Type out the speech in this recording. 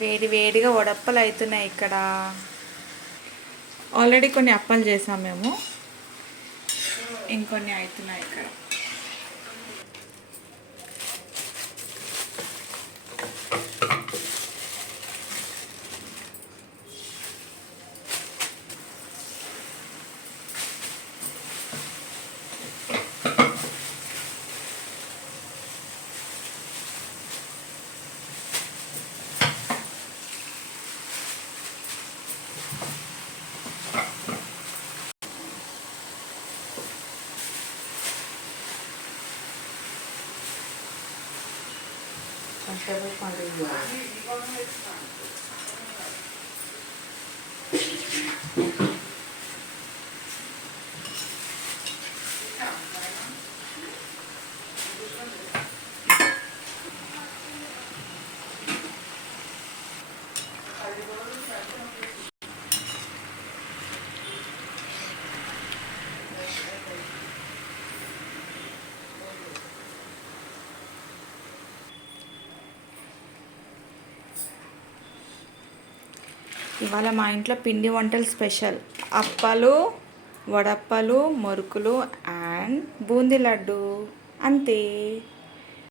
వేడి వేడిగా వడప్పలు అవుతున్నాయి ఇక్కడ. ఆల్రెడీ కొన్ని అప్పాలు చేసాం మేము, ఇంకొన్ని అవుతున్నాయి ఇక్కడ. ఇవాళ మా ఇంట్లో పిండి వంటలు స్పెషల్. అప్పాలు, వడప్పలు, మురుకులు అండ్ బూందీ లడ్డు. అంతే.